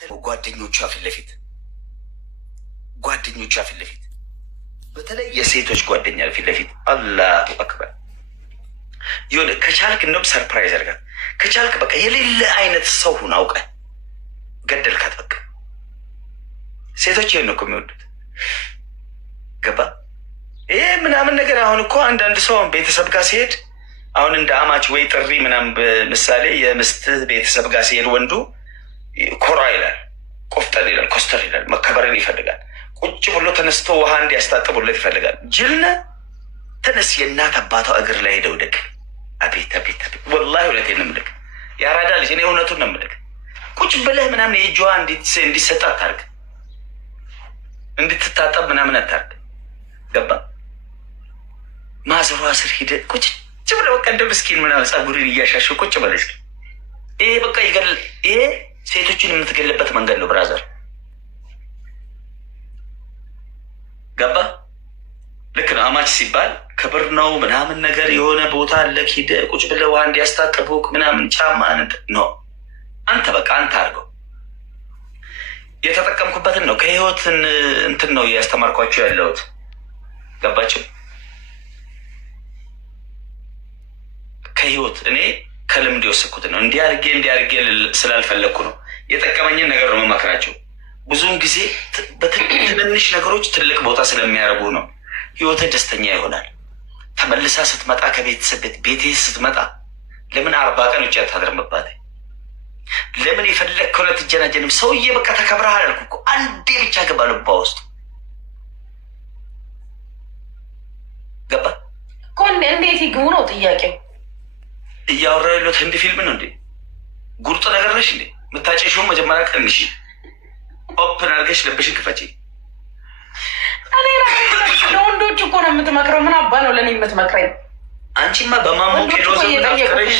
ጓደኞቿ ፊት ለፊት በተለይ የሴቶች ጓደኛ ፊት ለፊት አላሁ አክበር የሆነ ከቻልክ እንደውም ሰርፕራይዝ አድርጋት። ከቻልክ በቃ የሌለ አይነት ሰው ሁን አውቀህ ገደልካት። በቃ ሴቶች ይሄን ነው እኮ የሚወዱት። ገባ ይሄ ምናምን ነገር። አሁን እኮ አንዳንድ ሰው ቤተሰብ ጋር ሲሄድ አሁን እንደ አማች ወይ ጥሪ ምናምን ምሳሌ የምስትህ ቤተሰብ ጋር ሲሄድ ወንዱ ኮራ ይላል፣ ቆፍጠን ይላል፣ ኮስተር ይላል፣ መከበርን ይፈልጋል። ቁጭ ብሎ ተነስቶ ውሃ እንዲያስታጥቡለት ይፈልጋል። ጅልነ ተነስ፣ የእናት አባቷ እግር ላይ ሄደው ደግ። አቤት አቤት አቤት! ወላሂ እውነቴን ነው የምልህ፣ ያራዳ ልጅ እኔ እውነቱን ነው የምልህ። ቁጭ ብለህ ምናምን የእጅዋ እንዲሰጥ አታርግ፣ እንድትታጠብ ምናምን አታርግ። ገባ ማዘሯ ስር ሂደህ ቁጭ ብለህ በቃ እንደ ምስኪን ምናምን ፀጉርን እያሻሸው ቁጭ በለህ እስኪ። ይሄ በቃ ይሄ ሴቶችን የምትገልበት መንገድ ነው ብራዘር። ገባ ልክ ነው። አማች ሲባል ክብር ነው ምናምን ነገር የሆነ ቦታ አለ ሂደህ ቁጭ ብለህ ውሃ እንዲያስታጥቡክ ምናምን ጫማ ነው። አንተ በቃ አንተ አድርገው። የተጠቀምኩበትን ነው ከህይወት እንትን ነው እያስተማርኳቸው ያለሁት። ገባቸው ከህይወት እኔ ከልምድ የወሰድኩትን ነው። እንዲያርጌ ስላልፈለግኩ ነው። የጠቀመኝን ነገር ነው መማክራቸው። ብዙውን ጊዜ በትንንሽ ነገሮች ትልቅ ቦታ ስለሚያደርጉ ነው ህይወትህ ደስተኛ ይሆናል። ተመልሳ ስትመጣ ከቤተሰብ ቤቴ ስትመጣ ለምን 40 ቀን ውጭ አታድርምባት? ለምን የፈለግከው ለትጀናጀንም? ሰውዬ በቃ ተከብረሃል አልኩ እኮ። አንዴ ብቻ ገባ ልባ ውስጥ ገባ እኮ። እንዴት ይግቡ ነው ጥያቄው። እያወራ ያለት ህንድ ፊልም ነው እንዴ? ጉርጥ ነገር ነሽ እንዴ? ምታጨሽው መጀመሪያ ቀንሽ፣ ኦፕን አድርገሽ ልብሽን ክፈቺ። እኔ ለወንዶች እኮ ነው የምትመክረው። ምን አባ ነው ለእኔ የምትመክረኝ? አንቺማ በማሞ ፔዶዞ አፍቅረሽ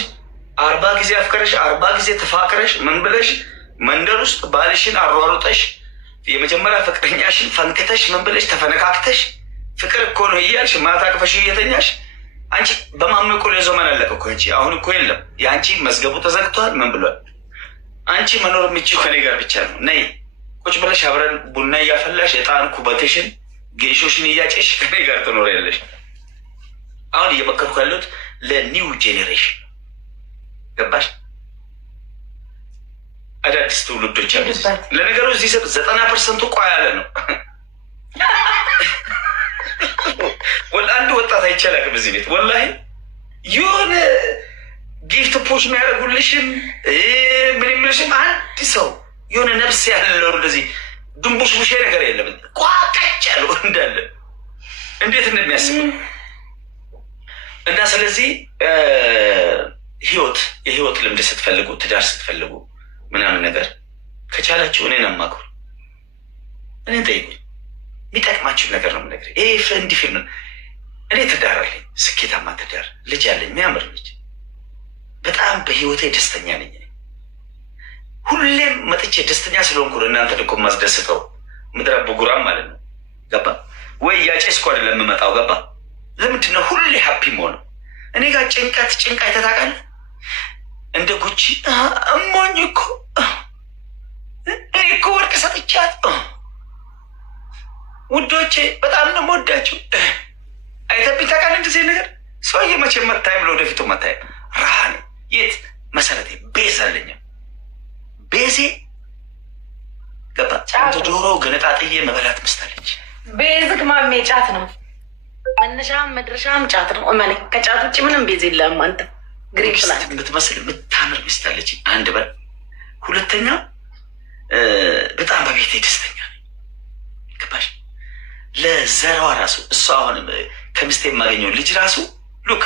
40 ጊዜ አፍቅረሽ 40 ጊዜ ተፋቅረሽ ምን ብለሽ መንደር ውስጥ ባልሽን አሯሩጠሽ የመጀመሪያ ፍቅረኛሽን ፈንክተሽ ምን ብለሽ ተፈነካክተሽ ፍቅር እኮ ነው እያልሽ ማታ ቅፈሽ እየተኛሽ አንቺ በማሞ እኮ ለዘመን አለቀ እኮ እንጂ አሁን እኮ የለም። የአንቺ መዝገቡ ተዘግቷል። ምን ብሏል? አንቺ መኖር የምችው ከኔ ጋር ብቻ ነው። ነይ ቁጭ ብለሽ አብረን ቡና እያፈላሽ የጣን ኩበትሽን ጌሾሽን እያጨሽ ከኔ ጋር ትኖሪያለሽ። አሁን እየመከርኩ ያለሁት ለኒው ጄኔሬሽን ገባሽ? አዳዲስ ትውልዶች አሉ። ለነገሩ እዚህ 90% ቋ ያለ ነው። አንድ ወጣት አይቻላቅም እዚህ ቤት ወላሂ የሆነ ጊፍት ፖሽ የሚያደርጉልሽም ምን የሚልሽም አንድ ሰው የሆነ ነፍስ ያለው እንደዚህ ድንቡሽ ቡሽ ነገር የለም። ቋቀጭ ያለው እንዳለ እንዴት እንደሚያስብ እና ስለዚህ የህይወት ልምድ ስትፈልጉ ትዳር ስትፈልጉ ምናምን ነገር ከቻላችሁ እኔን አማክሩ፣ እኔን ጠይቁኝ። የሚጠቅማችሁን ነገር ነው የምነግርህ። ይሄ ፍሬንድ ፊልም እኔ ትዳር አለኝ፣ ስኬታማ ትዳር፣ ልጅ አለኝ፣ የሚያምር ልጅ። በጣም በህይወቴ ደስተኛ ነኝ። ሁሌም መጥቼ ደስተኛ ስለሆንኩ እናንተ እኮ ማስደስተው ምድረ ብጉራም ማለት ነው። ገባ ወይ? እያጨስኩ አይደለም የምመጣው። ገባ? ለምንድን ነው ሁሌ ሀፒ መሆነው? እኔ ጋር ጭንቀት አይተህ ታውቃለህ? እንደ ጉቺ እሞኝ እኮ እኔ እኮ ወርቅ ሰጥቻት ውዶቼ በጣም ነው የምወዳቸው አይተብኝ ታውቃለህ? እንደዚህ ነገር ሰውዬ መቼም መታይም ለወደፊቱ መታይም ረሃኔ የት መሰረቴ ቤዝ አለኝ። ቤዜ ገባ? ዶሮ ገነጣጥዬ መበላት መስታለች። ቤዝክ ማሜ ጫት ነው፣ መነሻም መድረሻም ጫት ነው። እመኔ ከጫት ውጭ ምንም ቤዝ የለም። አንተ ግሪን ፕላን የምትመስል የምታምር መስታለች። አንድ በል ሁለተኛ በጣም በቤቴ ደስተኛ ነኝ። ገባሽ? ለዘራዋ ራሱ እሷ አሁን ከሚስቴ የማገኘው ልጅ ራሱ ሉክ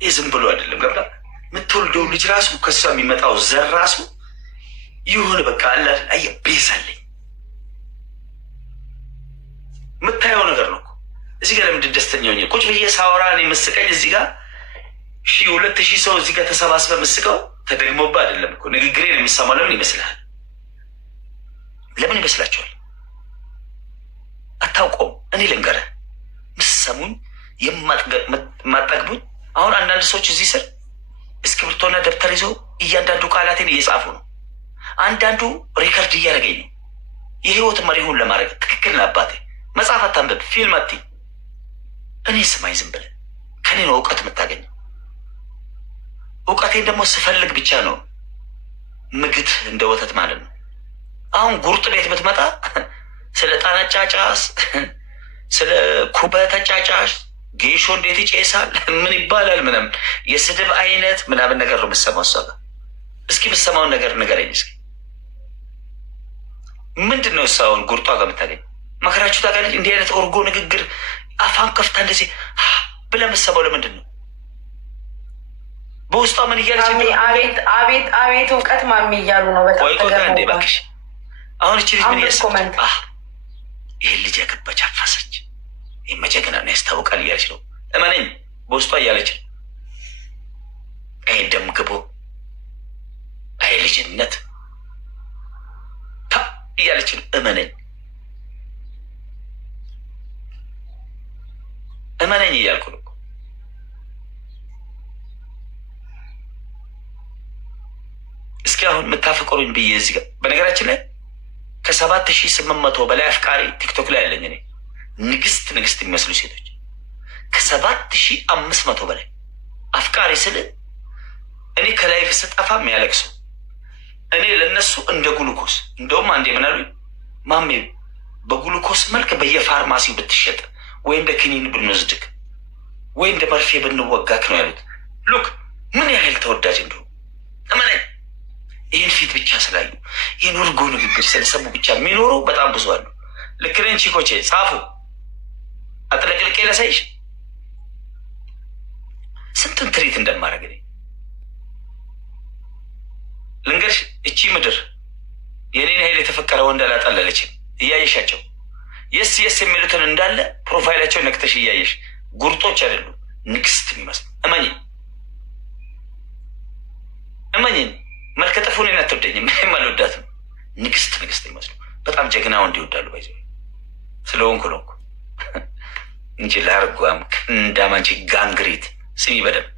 ይህ ዝም ብሎ አይደለም። ገባ? የምትወልደው ልጅ ራሱ ከሷ የሚመጣው ዘር ራሱ ይሁን በቃ አለ አየህ፣ ቤዝ አለኝ። የምታየው ነገር ነው። እዚህ ጋር ለምንድን ደስተኛ ሆኜ ቁጭ ብዬ ሳወራ እኔ መስቀኝ እዚህ ጋር 1000-2000 ሰው እዚህ ጋር ተሰባስበ መስቀው ተደግሞባ አይደለም እኮ ንግግሬን የምሰማው። ለምን ይመስልሃል? ለምን ይመስላችኋል? አታውቀውም። እኔ ልንገርህ፣ ምሰሙኝ የማጠግቡኝ አሁን አንዳንድ ሰዎች እዚህ ስር እስክሪብቶና ደብተር ይዘው እያንዳንዱ ቃላቴን እየጻፉ ነው። አንዳንዱ ሪከርድ እያደረገኝ ነው። የህይወት መሪሁን ለማድረግ ትክክል ነው አባቴ። መጽሐፍ አታንብብ፣ ፊልም አትይ። እኔ ስማኝ፣ ዝም ብለህ ከኔ ነው እውቀት የምታገኘው። እውቀቴን ደግሞ ስፈልግ ብቻ ነው ምግት እንደ ወተት ማለት ነው። አሁን ጉርጥ ቤት ብትመጣ ስለ ጣና ጫጫስ፣ ስለ ኩበት ጫጫስ፣ ጌሾ እንዴት ይጨሳል፣ ምን ይባላል፣ ምናምን የስድብ አይነት ምናምን ነገር ነው የምትሰማው እሷ ጋር። እስኪ የምትሰማውን ነገር ንገረኝ እስኪ። ምንድን ነው እሷውን ጉርጧ ጋር የምታገኝ? መከራችሁ ታውቃለች። እንዲህ አይነት ኦርጎ ንግግር አፋን ከፍታ እንደዚህ ብለህ የምትሰማው ለምንድን ነው? በውስጧ ምን እያለች? አቤት አቤት አቤት እውቀት ማሚ እያሉ ነው። በጣም እንዴ እባክሽ። አሁን እቺ ልጅ ምን እያሰበች? ይህን ልጅ ያገባች አፋሰች፣ ይህ መጀግና ነው ያስታውቃል እያለች ነው። እመነኝ፣ በውስጧ እያለች ነው። አይ ደም ግቦ፣ አይ ልጅነት እያለች ነው። እመነኝ እመነኝ እያልኩ ነው። እስኪ አሁን የምታፈቅሩኝ ብዬ እዚህ ጋር በነገራችን ላይ ከ7800 በላይ አፍቃሪ ቲክቶክ ላይ ያለኝ እኔ። ንግስት የሚመስሉ ሴቶች 7500 በላይ አፍቃሪ ስል እኔ ከላይፍ ስጠፋ የሚያለቅሱ እኔ ለነሱ እንደ ግሉኮስ። እንደውም አንዴ ምን አሉኝ? ማሜ በግሉኮስ መልክ በየፋርማሲው ብትሸጥ ወይ እንደ ክኒን ብንወስድክ ወይ እንደ መርፌ ብንወጋክ ነው ያሉት። ሉክ ምን ያህል ተወዳጅ እንደሆኑ እመነኝ። ይህን ፊት ብቻ ስላዩ ይህን እርጎ ንግግር ስለሰሙ ብቻ የሚኖሩ በጣም ብዙ አሉ። ልክ ነኝ ቺኮቼ? ጻፉ፣ አጥለቅልቄ ለሳይሽ ስንትን ትሪት እንደማደርግ እኔ ልንገርሽ። እቺ ምድር የኔን ኃይል የተፈቀረ ወንድ አላጠለለችም። እያየሻቸው የስ የሚሉትን እንዳለ ፕሮፋይላቸው ነክተሽ እያየሽ ጉርጦች አይደሉም፣ ንግስት የሚመስሉ እመኝን። መልከ ጥፉ እኔን አትወደኝም፣ ምንም አልወዳትም። ንግስት ይመስሉ በጣም ጀግና ወንድ ይወዳሉ። ባይዘ ስለሆንኩ ነው እንጂ ላርጓም እንዳማንቺ ጋንግሪት። ስሚ በደንብ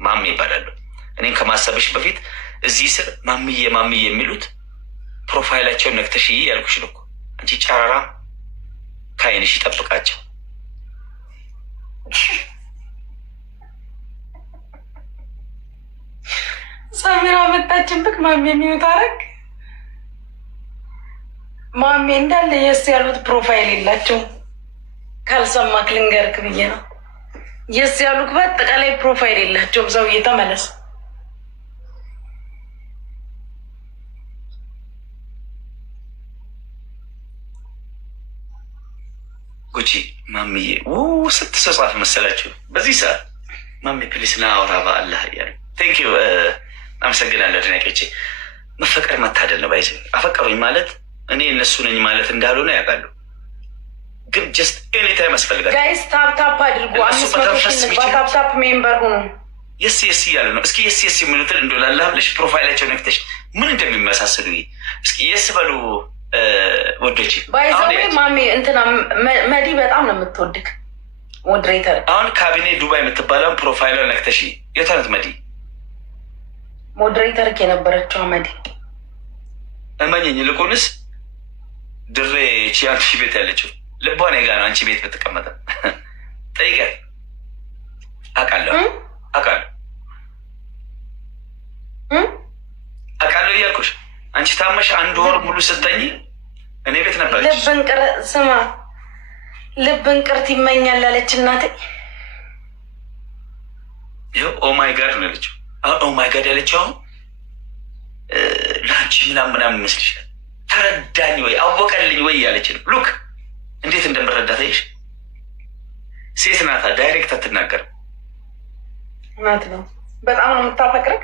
ማሜ ይባላሉ። እኔን ከማሰብሽ በፊት እዚህ ስር ማምዬ የሚሉት ፕሮፋይላቸውን ነክተሽ ያልኩሽ ነው እኮ። አንቺ ጨረራ ከአይንሽ ይጠብቃቸው። ሰሚራ መጣችብክ። ማሜ የሚወት አረግ ማሜ እንዳለ የስ ያሉት ፕሮፋይል የላቸው። ካልሰማክ ልንገርክ ብዬ ነው። የስ ያሉክ በአጠቃላይ ፕሮፋይል የላቸውም። ሰውዬ ተመለስ። ጉቺ ማምዬ ስትሰጻፍ መሰላችሁ በዚህ ሰዓት ማሜ ፕሊስ ና አውራ በአላህ እያሉ ቴንክ ዩ አመሰግናለሁ። ድናቄቼ መፈቀር መታደል ነው። ባይዘ አፈቀሩኝ ማለት እኔ እነሱ ነኝ ማለት እንዳልሆነ ያውቃሉ። ግን ጀስት ኤኒታይም ያስፈልጋል። ጋይስ ታፕታፕ አድርጉ። 500 ታፕታፕ ሜምበር ሁኑ። የስ እያሉ ነው። እስኪ የስ የሚሉትን እንደ ላላ ብለሽ ፕሮፋይላቸው ነክተሽ ምን እንደሚመሳሰሉ እስኪ የስ በሉ ወዶች። ባይዘዌ ማሜ እንትና መዲ በጣም ነው የምትወድክ ሞዴሬተር። አሁን ካቢኔ ዱባይ የምትባለውን ፕሮፋይሏን ነክተሽ የታነት መዲ ሞዴሬተር የነበረችው መዲ እመኝኝ። ይልቁንስ ድሬ ቺ አንቺ ቤት ያለችው ልቧ እኔ ጋ ነው። አንቺ ቤት ብትቀመጠ ጠይቀት። አውቃለሁ እያልኩሽ አንቺ ታመሽ 1 ወር ሙሉ ስተኝ እኔ ቤት ነበረች። ልብ እንቅርት ይመኛል አለች እናቴ። ይኸው ኦማይ ጋድ ነው ያለችው። ኦማይ ጋድ ያለችው አሁን ለአንቺ ምናምን ይመስልሻል? ተረዳኝ ወይ አወቀልኝ ወይ ያለች ነው። ሉክ እንዴት እንደምረዳት ይሽ ሴት ናታ። ዳይሬክት አትናገርም። እውነት ነው። በጣም ነው የምታፈቅረግ።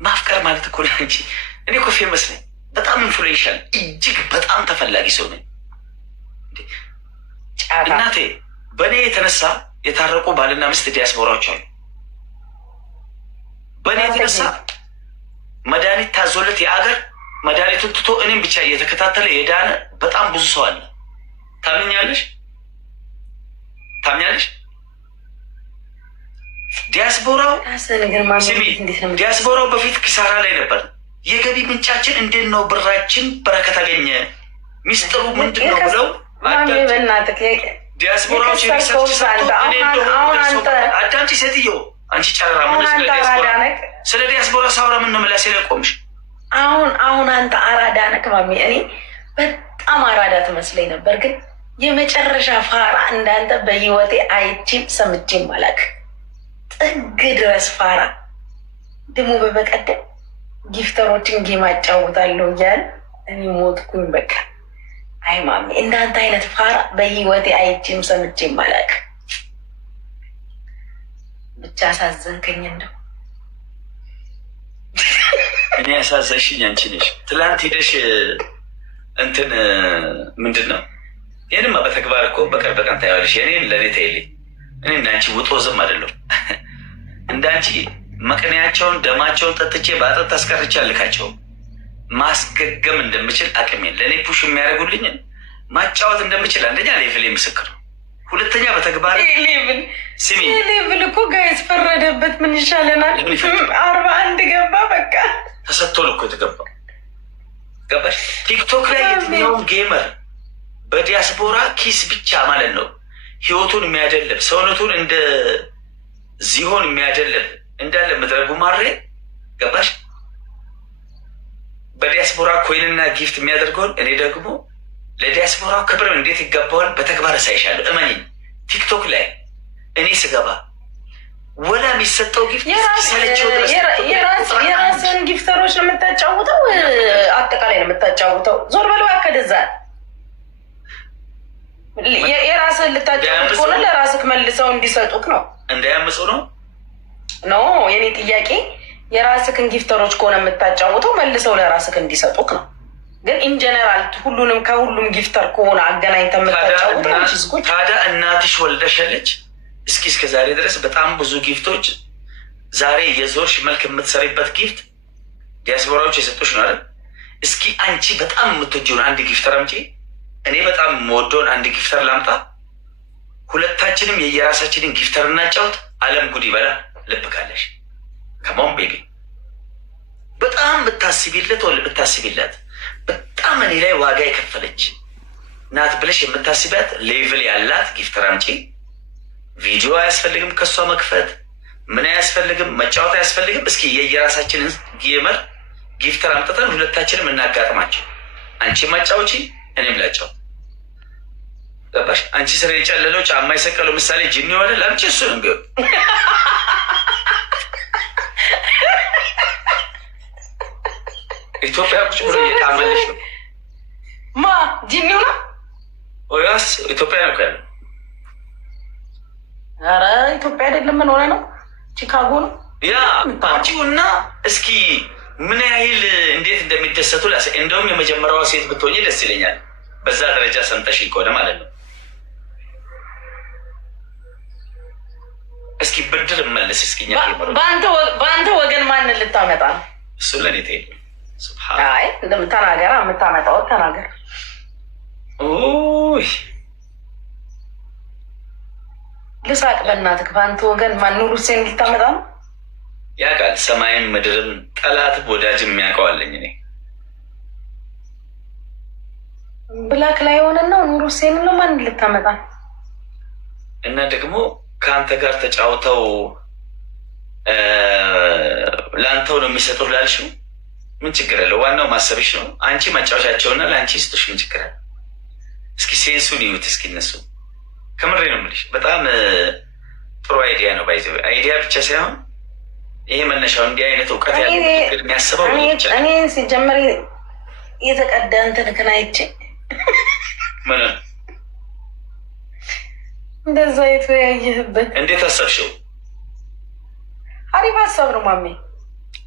ማፍቀር ማለት እኮ አንቺ እኔ እኮ ፌመስ ነኝ፣ በጣም ኢንፍሉዌንሻል፣ እጅግ በጣም ተፈላጊ ሰው ነኝ። እናቴ በእኔ የተነሳ የታረቁ ባልና ሚስት ዲያስፖራዎች አሉ። በእኔ የተነሳ መድኃኒት ታዞለት የአገር መድኃኒቱን ትቶ እኔም ብቻ እየተከታተለ የዳነ በጣም ብዙ ሰው አለ። ታምኛለሽ? ዲያስፖራው ዲያስፖራው በፊት ኪሳራ ላይ ነበር። የገቢ ምንጫችን እንዴት ነው? ብራችን በረከት አገኘ። ሚስጥሩ ምንድን ነው ብለው ዲያስፖራዎች አዳምጪ ሴትዮ፣ አንቺ ጨረራ ስለ ዲያስፖራ ሳውራ ምን ነው መላሴ ላይ ቆምሽ? አሁን አንተ አራዳ ነክ ማሚ። እኔ በጣም አራዳ ትመስለኝ ነበር፣ ግን የመጨረሻ ፋራ እንዳንተ በህይወቴ አይቼም ሰምቼም አላውቅም። ጥግ ድረስ ፋራ። ደግሞ በበቀደም ጊፍተሮችን ጌም አጫውታለሁ እያለ እኔ ሞትኩኝ በቃ። አይ ማሚ እንዳንተ አይነት ፋራ በህይወቴ አይቼም ሰምቼም አላውቅም። ብቻ አሳዘንከኝ። እንደው እኔ ያሳዘንሽኝ አንቺ ነሽ። ትላንት ሄደሽ እንትን ምንድን ነው ይህንማ በተግባር እኮ በቀን በቀን ታያለሽ። እኔን ለእኔ ተይልኝ። እኔ እንዳንቺ ውጦ ዝም አይደለሁም። እንዳንቺ መቅንያቸውን ደማቸውን ጠጥቼ በአጠጥ አስቀርቼ አልካቸውም። ማስገገም እንደምችል አቅሜን ለእኔ ፑሽ የሚያደርጉልኝ ማጫወት እንደምችል አንደኛ ሌቭል ምስክር ነው። ሁለተኛ በተግባር ስሚ ሌቭል እኮ ጋይስ ፈረደበት። ምን ይሻለናል? 41 ገባ በቃ ተሰጥቶን እኮ የተገባው ገባሽ? ቲክቶክ ላይ የትኛውም ጌመር በዲያስፖራ ኪስ ብቻ ማለት ነው ህይወቱን የሚያደልብ ሰውነቱን እንደ ዚሆን የሚያደልብ እንዳለ ምድረጉ ማሬ ገባሽ? በዲያስፖራ ኮይንና ጊፍት የሚያደርገውን እኔ ደግሞ ለዲያስፖራ ክብር እንዴት ይገባዋል በተግባር ሳይሻለሁ። እመኝኝ ቲክቶክ ላይ እኔ ስገባ ወላ የሚሰጠው ጊፍት ሰለቸው ድረስ የራስን ጊፍተሮች ነው የምታጫውተው፣ አጠቃላይ ነው የምታጫውተው። ዞር በለው ከደዛ የራስን ልታጫውት ከሆነ ለራስክ መልሰው እንዲሰጡክ ነው። እንዳያምፁ ነው ኖ የኔ ጥያቄ። የራስክን ጊፍተሮች ከሆነ የምታጫውተው መልሰው ለራስክ እንዲሰጡክ ነው። ግን ኢንጀነራል ሁሉንም ከሁሉም ጊፍተር ከሆነ አገናኝተ የምታጫውተው ታዲያ እናትሽ ወልደሸለች። እስከ ዛሬ ድረስ በጣም ብዙ ጊፍቶች ዛሬ የዞርሽ መልክ የምትሰሪበት ጊፍት ዲያስፖራዎች የሰጡሽ ነው አይደል? እስኪ አንቺ በጣም የምትወጂውን አንድ ጊፍተር አምጪ፣ እኔ በጣም የምወደውን አንድ ጊፍተር ላምጣ። ሁለታችንም የየራሳችንን ጊፍተር እናጫውት። አለም ጉድ ይበላ። ልብ ካለሽ ከሞን ቤቢ በጣም ብታስቢለት ወል ብታስቢላት በጣም እኔ ላይ ዋጋ የከፈለች ናት ብለሽ የምታስቢያት ሌቭል ያላት ጊፍተር አምጪ። ቪዲዮ አያስፈልግም፣ ከእሷ መክፈት ምን አያስፈልግም፣ መጫወት አያስፈልግም። እስኪ የየራሳችንን ጌመር ጊፍተር አምጥተን ሁለታችንም እናጋጥማቸው። አንቺ ማጫውቺ፣ እኔም ላጫው። ገባሽ? አንቺ ስራ የጨለለው ጫማ የሰቀለው ምሳሌ ጅኒ ሆነ ለምጭ እሱ ነው ኢትዮጵያ ቁጭ ብሎ እየታመለሽ ነው። ማ ጅኒው ነው ወያስ ኢትዮጵያ ነው ያለው? ኧረ ኢትዮጵያ አይደለም። ምን ሆነ ነው? ቺካጎ ነው ያ አንቺው። እና እስኪ ምን ያህል እንዴት እንደሚደሰቱ ላስ እንደውም የመጀመሪያዋ ሴት ብትሆኚ ደስ ይለኛል። በዛ ደረጃ ሰምተሽ ከሆነ ማለት ነው። እስኪ ብድር መለስ እስኪኛ በአንተ ወገን ማንን ልታመጣ ነው? እሱ ለኔ ተይ አይ እንደምታናገራ የምታመጣው ተናገር። ኦይ ልሳቅ በእናትህ። በአንተ ወገን ማን ኑሩ ሴን ልታመጣ ነው? ያ ቃል ሰማይም ምድርም ጠላት ወዳጅም የሚያውቀዋለኝ እኔ ብላክ ላይ የሆነ ነው ኑሩ ሴን ነው ማን ልታመጣ እና ደግሞ ከአንተ ጋር ተጫውተው ለአንተው ነው የሚሰጡህ ላልሽው ምን ችግር አለው? ዋናው ማሰብሽ ነው። አንቺ ማጫወቻቸውና ለአንቺ ስጡሽ፣ ምን ችግር አለ? እስኪ ሴንሱን ይዩት እስኪ እነሱ። ከምሬ ነው የምልሽ፣ በጣም ጥሩ አይዲያ ነው። ባይዘ አይዲያ ብቻ ሳይሆን ይሄ መነሻው እንዲህ አይነት እውቀት ያለ የሚያስበው እኔ ሲጀመር የተቀዳ እንትን ክን አይቼ ምን እንደዛ የተያየህበት እንዴት አሰብሽው? አሪፍ ሀሳብ ነው ማሜ።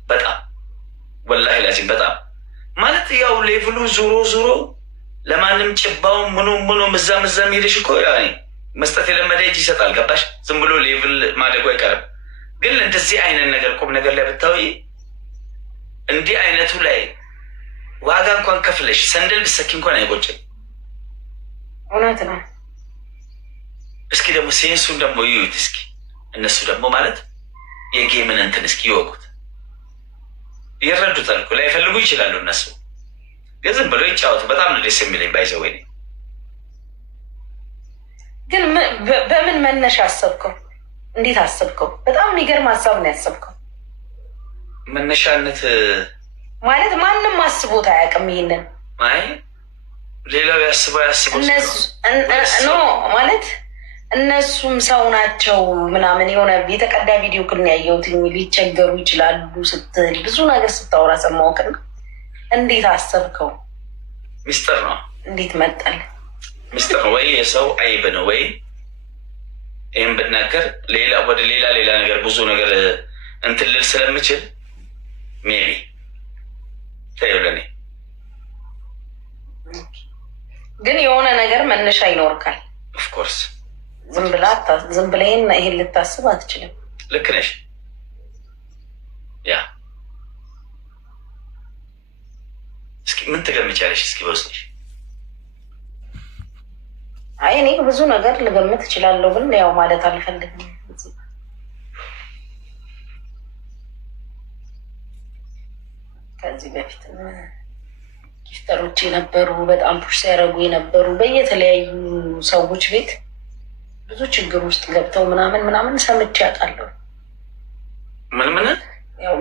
በጣም ወላሂ ላዚም በጣም ማለት ያው ሌቭሉ ዙሮ ዙሮ ለማንም ጭባው ምኑ ምዛም ሄደሽ እኮ ያኔ መስጠት የለመደ እጅ ይሰጣል። ገባሽ? ዝም ብሎ ሌቭል ማደጉ አይቀርም። ግን እንደዚህ አይነት ነገር ቁም ነገር ላይ ብታዊ እንዲህ አይነቱ ላይ ዋጋ እንኳን ከፍለሽ ሰንደል ብሰኪ እንኳን አይቆጭም። እውነት ነው። እስኪ ደግሞ ሴንሱን ደግሞ ይዩት እስኪ። እነሱ ደግሞ ማለት የጌምን እንትን እስኪ ይወቁት። ይረዱታል እኮ ላይፈልጉ ይችላሉ እነሱ ግን ዝም ብሎ ይጫወቱ። በጣም ነው ደስ የሚለኝ ባይዘው። ወይ ግን በምን መነሻ አሰብከው? እንዴት አሰብከው? በጣም የሚገርም ሀሳብ ነው ያሰብከው። መነሻነት ማለት ማንም አስቦት አያውቅም ይሄንን። አይ ሌላው ያስበው ኖ ማለት እነሱም ሰው ናቸው ምናምን የሆነ የተቀዳ ቪዲዮ ክን ያየሁት ሊቸገሩ ይችላሉ ስትል ብዙ ነገር ስታወራ ሰማሁክና እንዴት አሰብከው? ሚስጥር ነው። እንዴት መጣል? ሚስጥር ነው ወይ የሰው አይብ ነው ወይ ይህም ብናገር ወደ ሌላ ነገር ብዙ ነገር እንትን ልል ስለምችል ሜቢ ተይው ለኔ ግን የሆነ ነገር መነሻ ይኖርካል። ኦፍኮርስ ዝም ብለህ ይሄን ልታስብ አትችልም። ልክ ነሽ። ያ እስኪ ምን ትገምቻለሽ? እስኪ በውስጥሽ። አይ እኔ ብዙ ነገር ልገምት እችላለሁ፣ ግን ያው ማለት አልፈልግም። ከዚህ በፊት ጊፍተሮች የነበሩ በጣም ፑሽ ሲያደርጉ የነበሩ በየተለያዩ ሰዎች ቤት ብዙ ችግር ውስጥ ገብተው ምናምን ሰምቼ ያውቃለሁ። ምን ያው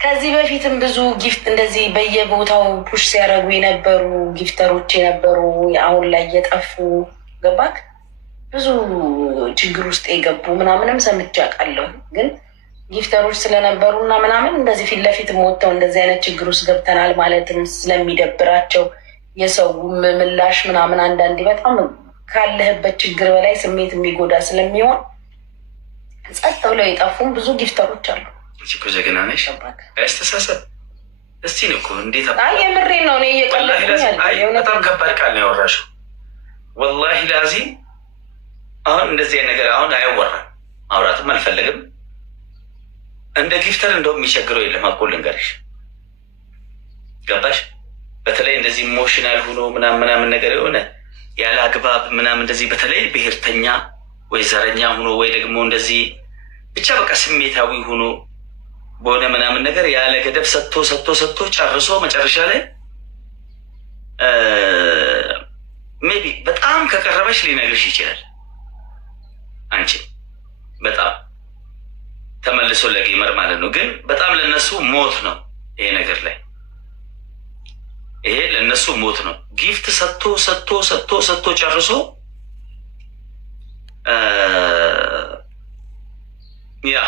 ከዚህ በፊትም ብዙ ጊፍት እንደዚህ በየቦታው ፑሽ ሲያደርጉ የነበሩ ጊፍተሮች የነበሩ አሁን ላይ የጠፉ ገባክ፣ ብዙ ችግር ውስጥ የገቡ ምናምንም ሰምቼ ያውቃለሁ። ግን ጊፍተሮች ስለነበሩ እና ምናምን እንደዚህ ፊት ለፊት ወጥተው እንደዚህ አይነት ችግር ውስጥ ገብተናል ማለትም ስለሚደብራቸው የሰው ምላሽ ምናምን አንዳንዴ በጣም ካለህበት ችግር በላይ ስሜት የሚጎዳ ስለሚሆን ጸጥ ብለው የጠፉም ብዙ ጊፍተሮች አሉ። እኮ ጀግና ነሽ። አስተሳሰብ እስቲ ነው እኮ እንዴት የምሬ ነው። እኔ እየቀለድኩኝ ያለ በጣም ከባድ ቃል ነው ያወራሽው። ወላሂ ላዚም አሁን እንደዚህ ነገር አሁን አይወራም፣ ማውራትም አልፈለግም። እንደ ጊፍተር እንደውም የሚቸግረው የለም። አቆ ልንገርሽ፣ ገባሽ? በተለይ እንደዚህ ኢሞሽናል ሆኖ ምናምን ነገር የሆነ ያለ አግባብ ምናምን እንደዚህ በተለይ ብሔርተኛ ወይ ዘረኛ ሆኖ ወይ ደግሞ እንደዚህ ብቻ በቃ ስሜታዊ ሆኖ በሆነ ምናምን ነገር ያለ ገደብ ሰጥቶ ጨርሶ መጨረሻ ላይ ሜቢ በጣም ከቀረበሽ ሊነግርሽ ይችላል። አንቺ በጣም ተመልሶ ለጌመር ማለት ነው። ግን በጣም ለነሱ ሞት ነው ይሄ ነገር ላይ ይሄ ለነሱ ሞት ነው። ጊፍት ሰጥቶ ጨርሶ ያ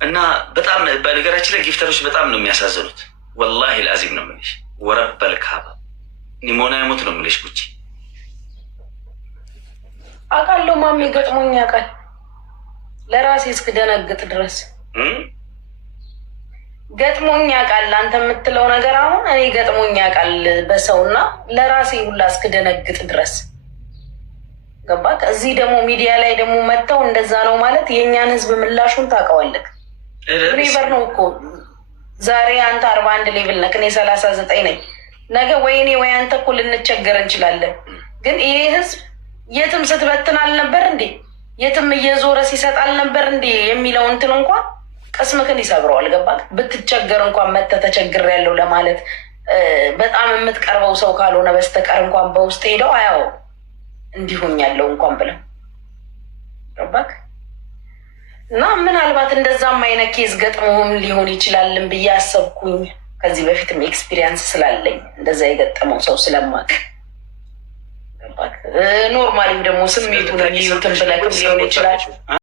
እና በጣም በነገራችን ላይ ጊፍተሮች በጣም ነው የሚያሳዝኑት። ወላሂ ልአዚም ነው የምልሽ፣ ወረበል ካባ ኒሞና ይሞት ነው የምልሽ። ጉቺ አውቃለሁ ማሜ፣ ገጥሞኝ ያውቃል። ለራሴ እስክደነግጥ ድረስ ገጥሞኝ ያውቃል። አንተ የምትለው ነገር አሁን እኔ ገጥሞኝ ያውቃል በሰውና ለራሴ ሁላ እስክደነግጥ ድረስ ገባክ? እዚህ ደግሞ ሚዲያ ላይ ደግሞ መጥተው እንደዛ ነው ማለት የእኛን ህዝብ ምላሹን ታውቀዋለህ። ሌቨር ነው እኮ ዛሬ አንተ 41 ሌቭል ነህ፣ እኔ 39 ነኝ። ነገ ወይ እኔ ወይ አንተ እኮ ልንቸገር እንችላለን። ግን ይሄ ህዝብ የትም ስትበትን አልነበር እንዴ? የትም እየዞረ ሲሰጥ አልነበር እንዴ የሚለው እንትን እንኳን ቅስምክን ይሰብረዋል። ገባክ? ብትቸገር እንኳን መተህ ተቸግሬያለሁ ለማለት በጣም የምትቀርበው ሰው ካልሆነ በስተቀር እንኳን በውስጥ ሄደው አያው እንዲሁኝ ያለው እንኳን ብለው ገባክ? እና ምናልባት እንደዛም አይነት ኬዝ ገጥሞም ሊሆን ይችላልን ብዬ አሰብኩኝ። ከዚህ በፊትም ኤክስፒሪየንስ ስላለኝ እንደዛ የገጠመው ሰው ስለማቅ ኖርማሊም ደግሞ ስሜቱን የሚዩትን ብለክም ሊሆን ይችላል።